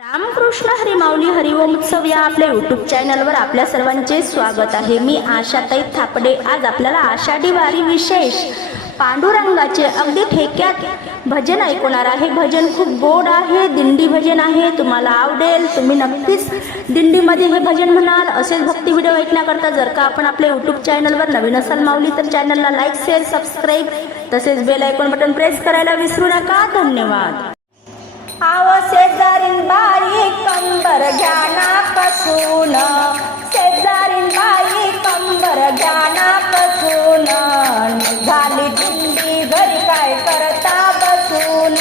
रामकृष्ण हरिमाऊली हरिओम उत्सव या आपल्या यूट्यूब चॅनलवर आपल्या सर्वांचे स्वागत आहे. मी आशाताई थापडे. आज आपल्याला आषाढी वारी विशेष पांडुरंगाचे अगदी ठेक्यात भजन ऐकवणार आहे. भजन खूप गोड आहे दिंडी भजन आहे. तुम्हाला आवडेल तुम्ही नक्कीच दिंडीमध्ये हे भजन म्हणाल. असेच भक्ती व्हिडिओ ऐकण्याकरता जर का आपण आपल्या यूट्यूब चॅनलवर नवीन असाल माऊली तर चॅनलला लाईक शेअर सबस्क्राईब तसेच बेल आयकॉन बटन प्रेस करायला विसरू नका. धन्यवाद. आव शेजारीन बाई कंबर ज्ञानापासून कसून शेजारीन बाई कंबर ज्ञानापासून निघाली दिंडी घरी काय करता बसून?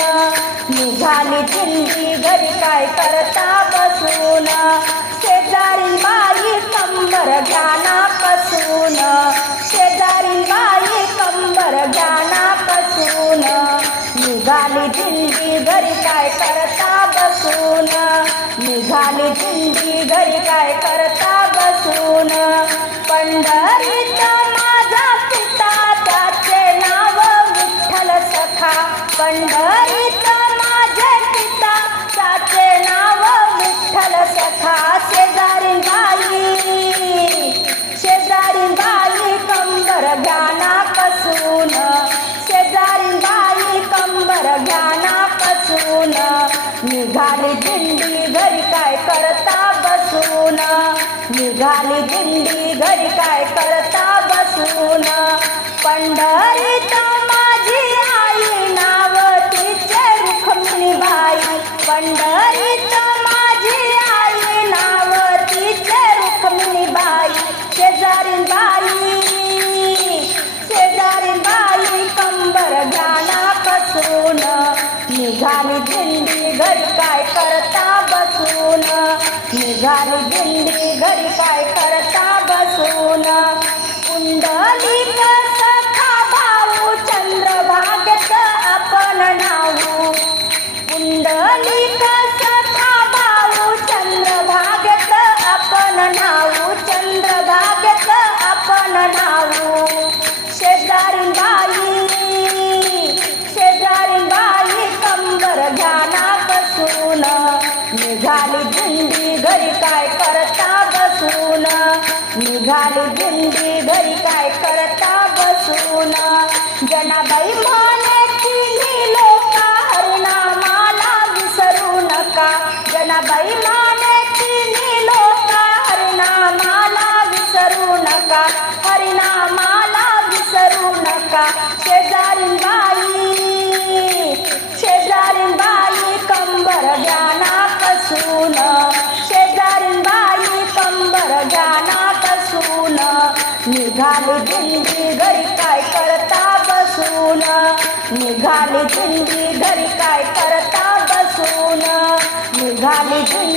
निघाली दिंडी घरी काय करता बसून? शेजारीन बाई कंबर ज्ञान निघाली दिंडी घरी काय करता बसून? निघाली दिंडी घरी काय करता बसून? पंढरीचा माझा पिता त्याचे नाव विठ्ठल सखा. पंढरीत निघाली दिंडी घरी काय करता बसून? निघाली दिंडी घरी काय करता बसून? पंढरीचा घरी काय करता बसून? निघाली दिंडी घरी काय करता निघाली दिंडी घरी काय करता बसून? निघाली दिंडी घरी काय करता बसून? जनाबाई म्हणे तिन्ही लोक हरिनामाला विसरू नका. जनाबाई म्हणे तिन्ही लोक हरिनामाला विसरू नका. हरिणामाला विसरू नका. शेजारी निघाली दिंडी घरी काय करता बसून? निघाली दिंडी घरी काय करता बसून? निघाली दिंडी